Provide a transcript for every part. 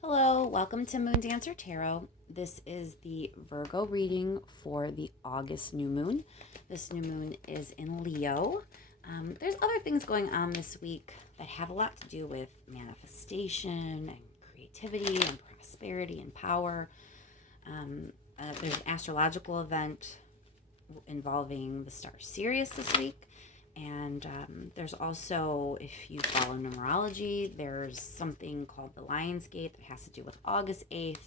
Hello, welcome to Moon Dancer Tarot. This is the Virgo reading for the August new moon. This new moon is in Leo. There's other things going on this week that have a lot to do with manifestation and creativity and prosperity and power. There's an astrological event involving the star Sirius this week. And there's also, if you follow numerology, there's something called the Lion's Gate that has to do with August 8th,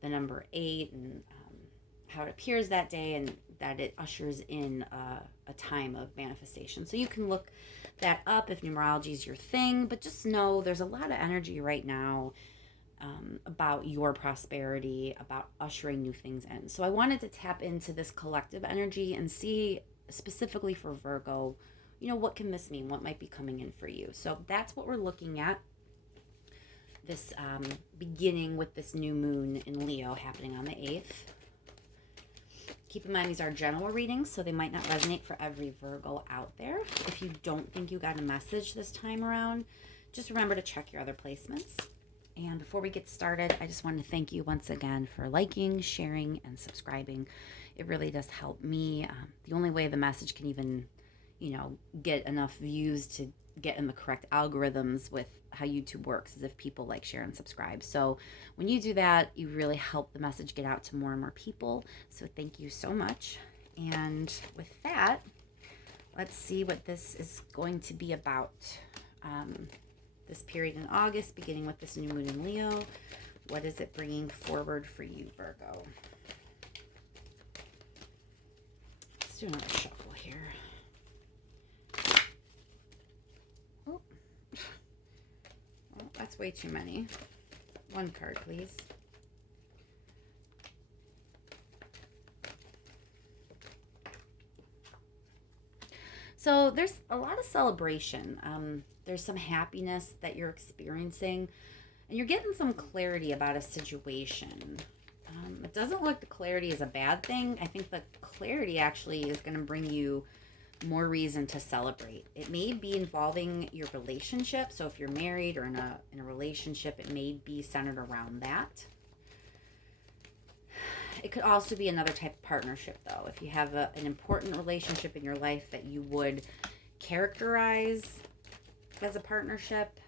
the number 8, and how it appears that day, and that it ushers in a time of manifestation. So you can look that up if numerology is your thing, but just know there's a lot of energy right now about your prosperity, about ushering new things in. So I wanted to tap into this collective energy and see specifically for Virgo, what can this mean? What might be coming in for you? So that's what we're looking at this beginning with this new moon in Leo happening on the 8th. Keep in mind these are general readings, so they might not resonate for every Virgo out there. If you don't think you got a message this time around, just remember to check your other placements. And before we get started, I just want to thank you once again for liking, sharing, and subscribing. It really does help me. The only way the message can even, get enough views to get in the correct algorithms with how YouTube works is if people like, share, and subscribe. So when you do that, you really help the message get out to more and more people. So thank you so much. And with that, let's see what this is going to be about. This period in August, beginning with this new moon in Leo. What is it bringing forward for you, Virgo? Let's do another shuffle here. Oh, well, that's way too many. One card, please. So there's a lot of celebration. There's some happiness that you're experiencing, and you're getting some clarity about a situation. It doesn't look like the clarity is a bad thing. I think the clarity actually is going to bring you more reason to celebrate. It may be involving your relationship. So if you're married or in a relationship, it may be centered around that. It could also be another type of partnership, though. If you have an important relationship in your life that you would characterize as a partnership,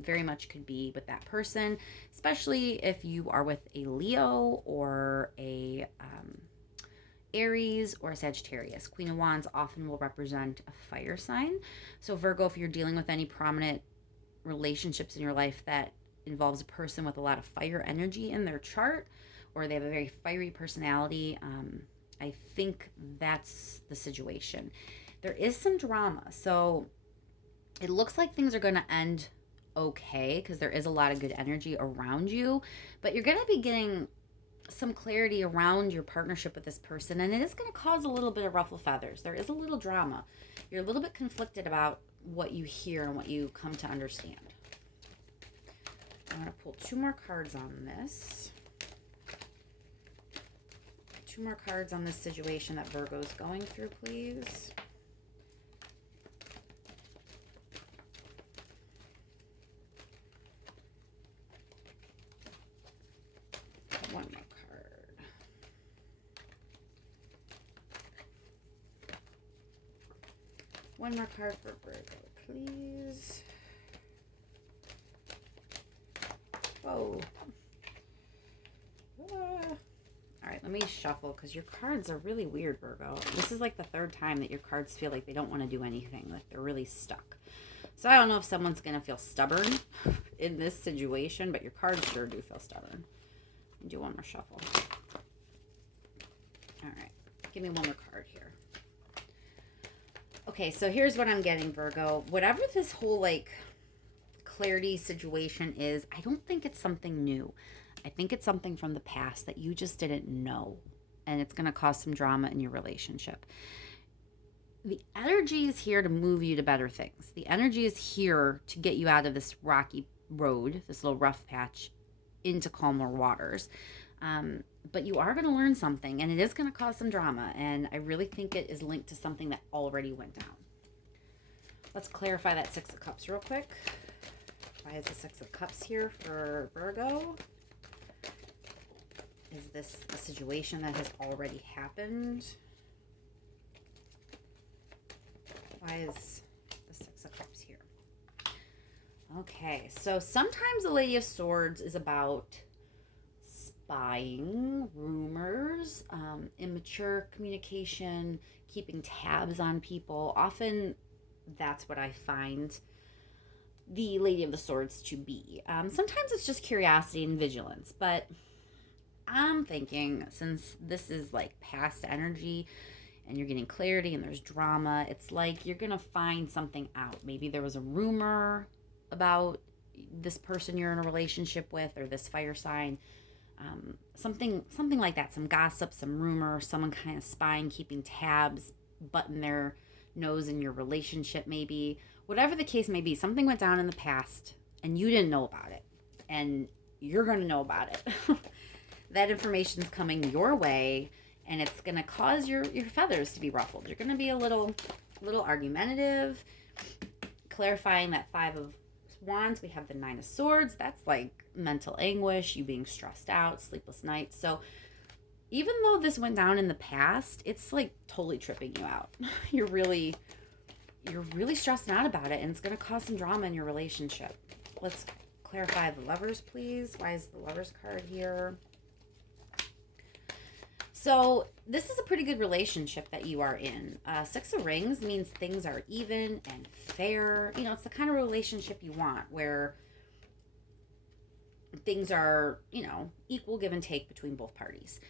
very much could be with that person, especially if you are with a Leo or a Aries or a Sagittarius. Queen of Wands often will represent a fire sign. So Virgo, if you're dealing with any prominent relationships in your life that involves a person with a lot of fire energy in their chart, or they have a very fiery personality, I think that's the situation. There is some drama. So it looks like things are going to end okay because there is a lot of good energy around you, but you're going to be getting some clarity around your partnership with this person, and it is going to cause a little bit of ruffle feathers. There is a little drama. You're a little bit conflicted about what you hear and what you come to understand. I'm going to pull two more cards on this. Two more cards on this situation that Virgo is going through, please. One more card. One more card for Virgo, please. Whoa. All right, let me shuffle because your cards are really weird, Virgo. This is like the third time that your cards feel like they don't want to do anything, like they're really stuck. So I don't know if someone's going to feel stubborn in this situation, but your cards sure do feel stubborn. Do one more shuffle. All right, give me one more card here. Okay, so here's what I'm getting, Virgo. Whatever this whole clarity situation is, I don't think it's something new. I think it's something from the past that you just didn't know, and it's going to cause some drama in your relationship. The energy is here to move you to better things. The energy is here to get you out of this rocky road, this little rough patch, into calmer waters. But you are going to learn something, and it is going to cause some drama, and I really think it is linked to something that already went down. Let's clarify that Six of Cups real quick. Why is the Six of Cups here for Virgo? Is this a situation that has already happened? Why is the Six of Cups here? Okay, so sometimes the Lady of Swords is about spying, rumors, immature communication, keeping tabs on people. Often that's what I find the Lady of the Swords to be. Sometimes it's just curiosity and vigilance, but I'm thinking since this is like past energy and you're getting clarity and there's drama, it's like you're going to find something out. Maybe there was a rumor about this person you're in a relationship with or this fire sign. Something like that. Some gossip, some rumor, someone kind of spying, keeping tabs, butting their nose in your relationship maybe. Whatever the case may be, something went down in the past and you didn't know about it. And you're going to know about it. That information's coming your way, and it's going to cause your feathers to be ruffled. You're going to be a little argumentative. Clarifying that Five of Wands, we have the Nine of Swords. That's like mental anguish, you being stressed out, sleepless nights. So even though this went down in the past, it's like totally tripping you out. You're really stressing out about it, and it's going to cause some drama in your relationship. Let's clarify the Lovers, please. Why is the Lovers card here? So this is a pretty good relationship that you are in. Six of Rings means things are even and fair. You know, it's the kind of relationship you want where things are, you know, equal give and take between both parties.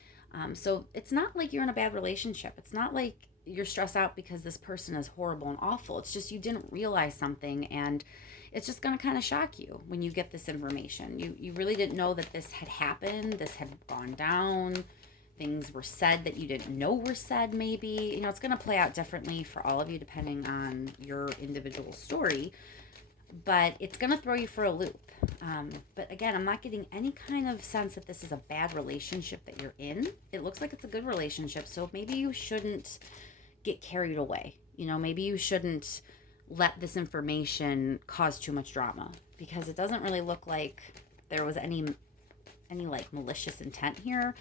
So it's not like you're in a bad relationship. It's not like you're stressed out because this person is horrible and awful. It's just you didn't realize something, and it's just going to kind of shock you when you get this information. You really didn't know that this had happened. This had gone down. Things were said that you didn't know were said, maybe. You know, it's going to play out differently for all of you depending on your individual story. But it's going to throw you for a loop. But again, I'm not getting any kind of sense that this is a bad relationship that you're in. It looks like it's a good relationship. So maybe you shouldn't get carried away. You know, maybe you shouldn't let this information cause too much drama, because it doesn't really look like there was any like malicious intent here.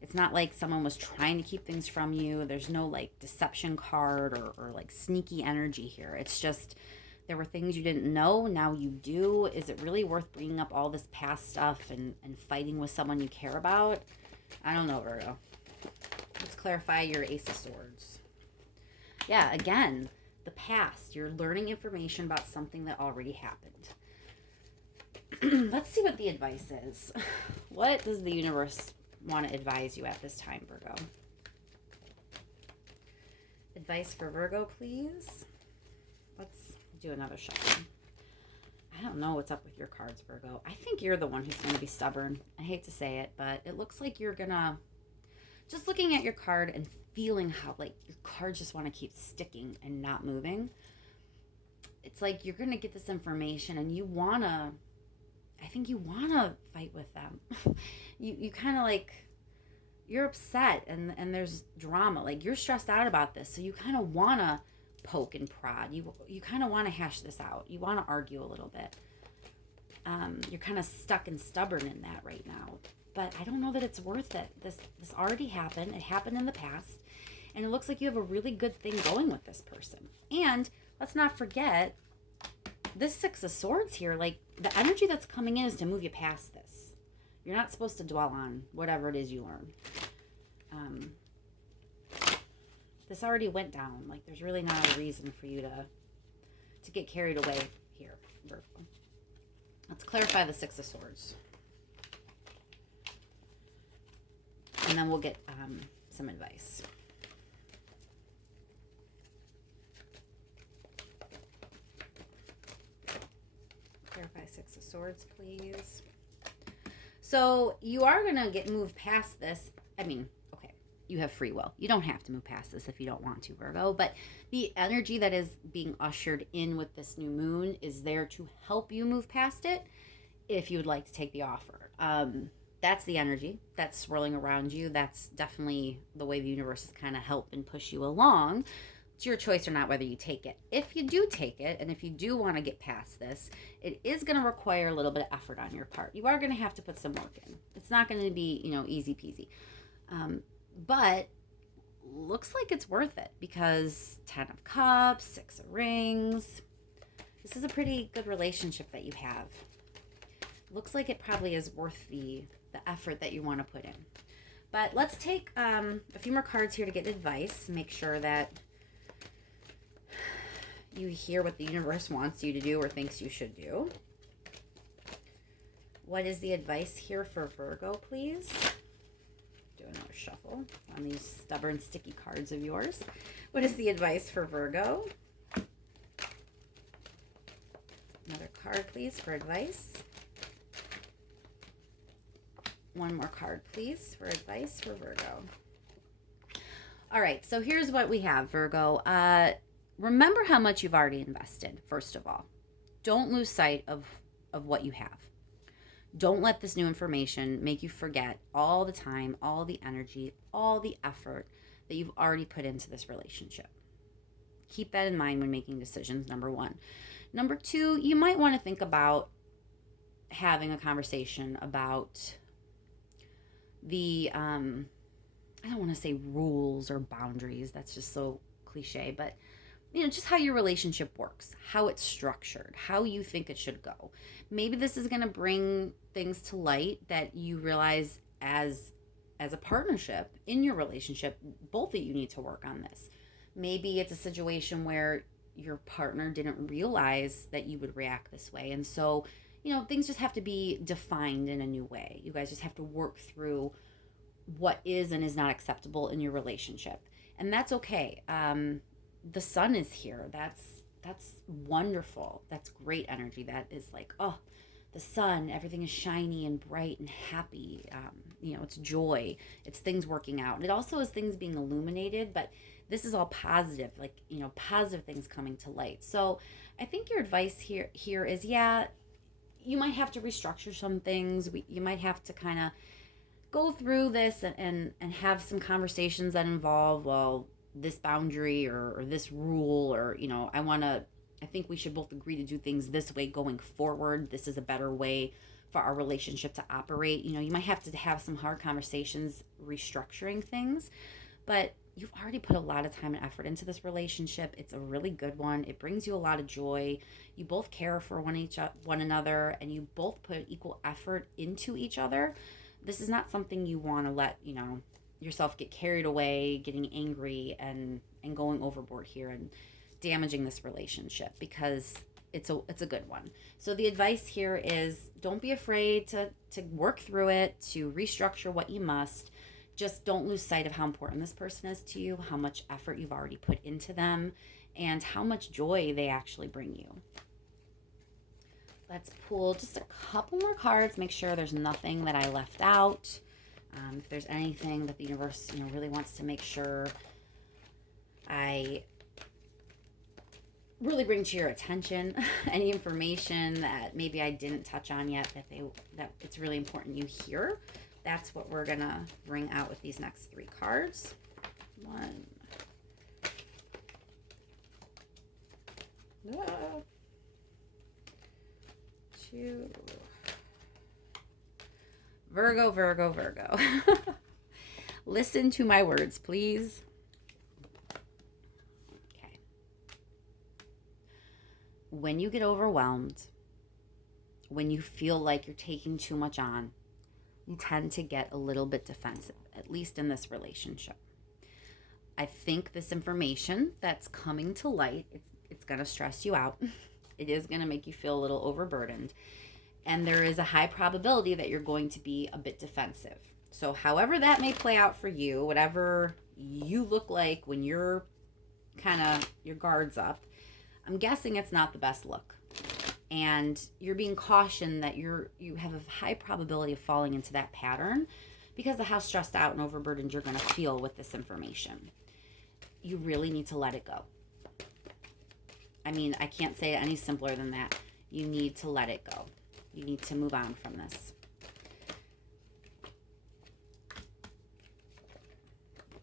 It's not like someone was trying to keep things from you. There's no like deception card or like sneaky energy here. It's just there were things you didn't know. Now you do. Is it really worth bringing up all this past stuff and fighting with someone you care about? I don't know, Virgo. Let's clarify your Ace of Swords. Yeah, again, the past. You're learning information about something that already happened. Let's see what the advice is. What does the universe want to advise you at this time, Virgo? Advice for Virgo, please. Let's do another shuffle. I don't know what's up with your cards, Virgo. I think you're the one who's going to be stubborn. I hate to say it, but it looks like you're going to, just looking at your card and feeling how like your cards just want to keep sticking and not moving. It's like you're going to get this information and you want to, I think you want to fight with them. You kind of like, you're upset and there's drama. Like you're stressed out about this. So you kind of want to poke and prod. You kind of want to hash this out. You want to argue a little bit. You're kind of stuck and stubborn in that right now. But I don't know that it's worth it. This already happened. It happened in the past. And it looks like you have a really good thing going with this person. And let's not forget, this Six of Swords here, like the energy that's coming in is to move you past this. You're not supposed to dwell on whatever it is you learn. This already went down. Like there's really not a reason for you to get carried away here, Virgo. Let's clarify the Six of Swords. And then we'll get some advice. Clarify Six of Swords, please. So you are going to get moved past this. I mean, okay, you have free will. You don't have to move past this if you don't want to, Virgo. But the energy that is being ushered in with this new moon is there to help you move past it if you would like to take the offer. That's the energy that's swirling around you. That's definitely the way the universe is kind of help and push you along. It's your choice or not whether you take it. If you do take it, and if you do want to get past this, it is going to require a little bit of effort on your part. You are going to have to put some work in. It's not going to be, easy peasy. But looks like it's worth it because 10 of Cups, 6 of Rings. This is a pretty good relationship that you have. Looks like it probably is worth the effort that you want to put in. But let's take a few more cards here to get advice. Make sure that you hear what the universe wants you to do or thinks you should do. What is the advice here for Virgo, please? Do another shuffle on these stubborn, sticky cards of yours. What is the advice for Virgo? Another card, please, for advice. One more card, please, for advice for Virgo. All right, so here's what we have, Virgo. Remember how much you've already invested, first of all. Don't lose sight of what you have. Don't let this new information make you forget all the time, all the energy, all the effort that you've already put into this relationship. Keep that in mind when making decisions, number one. Number two, you might want to think about having a conversation about the, I don't want to say rules or boundaries. That's just so cliche, but just how your relationship works, how it's structured, how you think it should go. Maybe this is going to bring things to light that you realize as a partnership in your relationship, both of you need to work on this. Maybe it's a situation where your partner didn't realize that you would react this way. And so, things just have to be defined in a new way. You guys just have to work through what is and is not acceptable in your relationship. And that's okay. The sun is here. That's wonderful. That's great energy. That is like, oh, the sun, everything is shiny and bright and happy. It's joy. It's things working out. And it also is things being illuminated, but this is all positive, like, positive things coming to light. So I think your advice here is, yeah, you might have to restructure some things. You might have to kind of go through this and have some conversations that involve, well, this boundary or this rule, or I think we should both agree to do things this way going forward. This is a better way for our relationship to operate. You might have to have some hard conversations restructuring things, but you've already put a lot of time and effort into this relationship. It's a really good one. It brings you a lot of joy. You both care for one another, and you both put equal effort into each other. This is not something you want to let, yourself get carried away, getting angry and going overboard here and damaging this relationship, because it's a good one. So the advice here is, don't be afraid to work through it, to restructure what you must. Just don't lose sight of how important this person is to you, how much effort you've already put into them, and how much joy they actually bring you. Let's pull just a couple more cards, make sure there's nothing that I left out. If there's anything that the universe, really wants to make sure I really bring to your attention, any information that maybe I didn't touch on yet that it's really important you hear, that's what we're gonna bring out with these next 3 cards. 1, 2. Virgo. Listen to my words, please. Okay. When you get overwhelmed, when you feel like you're taking too much on, you tend to get a little bit defensive, at least in this relationship. I think this information that's coming to light, it's going to stress you out. It is going to make you feel a little overburdened. And there is a high probability that you're going to be a bit defensive. So however that may play out for you, whatever you look like when you're kind of your guard's up, I'm guessing it's not the best look. And you're being cautioned that you have a high probability of falling into that pattern because of how stressed out and overburdened you're going to feel with this information. You really need to let it go. I mean, I can't say it any simpler than that. You need to let it go. You need to move on from this.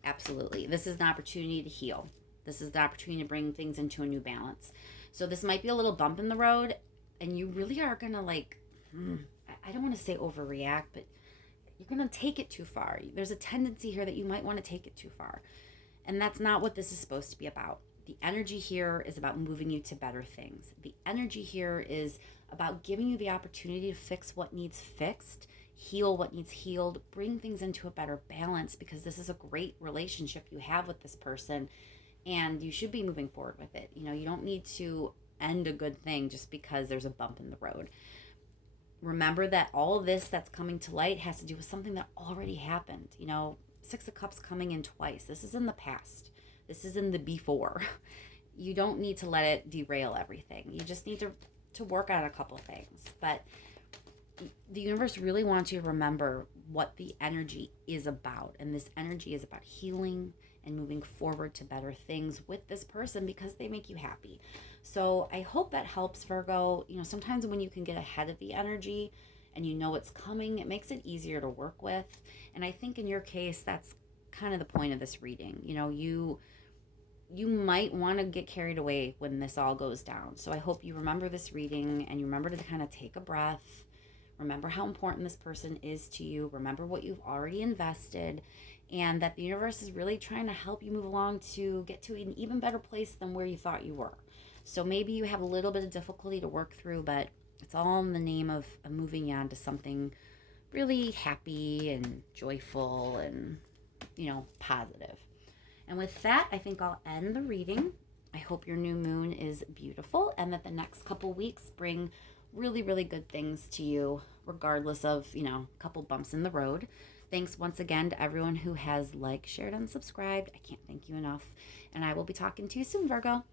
Absolutely. This is an opportunity to heal. This is the opportunity to bring things into a new balance. So this might be a little bump in the road, and you really are going to I don't want to say overreact, but you're going to take it too far. There's a tendency here that you might want to take it too far. And that's not what this is supposed to be about. The energy here is about moving you to better things. The energy here is about giving you the opportunity to fix what needs fixed, heal what needs healed, bring things into a better balance, because this is a great relationship you have with this person and you should be moving forward with it. You don't need to end a good thing just because there's a bump in the road. Remember that all of this that's coming to light has to do with something that already happened. Six of Cups coming in twice. This is in the past. This is in the before. You don't need to let it derail everything. You just need to work on a couple things. But the universe really wants you to remember what the energy is about. And this energy is about healing and moving forward to better things with this person because they make you happy. So I hope that helps, Virgo. Sometimes when you can get ahead of the energy and it's coming, it makes it easier to work with. And I think in your case, that's kind of the point of this reading. You might want to get carried away when this all goes down. So I hope you remember this reading and you remember to kind of take a breath. Remember how important this person is to you. Remember what you've already invested, and that the universe is really trying to help you move along to get to an even better place than where you thought you were. So maybe you have a little bit of difficulty to work through, but it's all in the name of moving on to something really happy and joyful and, positive. And with that, I think I'll end the reading. I hope your new moon is beautiful and that the next couple weeks bring really, really good things to you, regardless of, a couple bumps in the road. Thanks once again to everyone who has liked, shared, and subscribed. I can't thank you enough. And I will be talking to you soon, Virgo.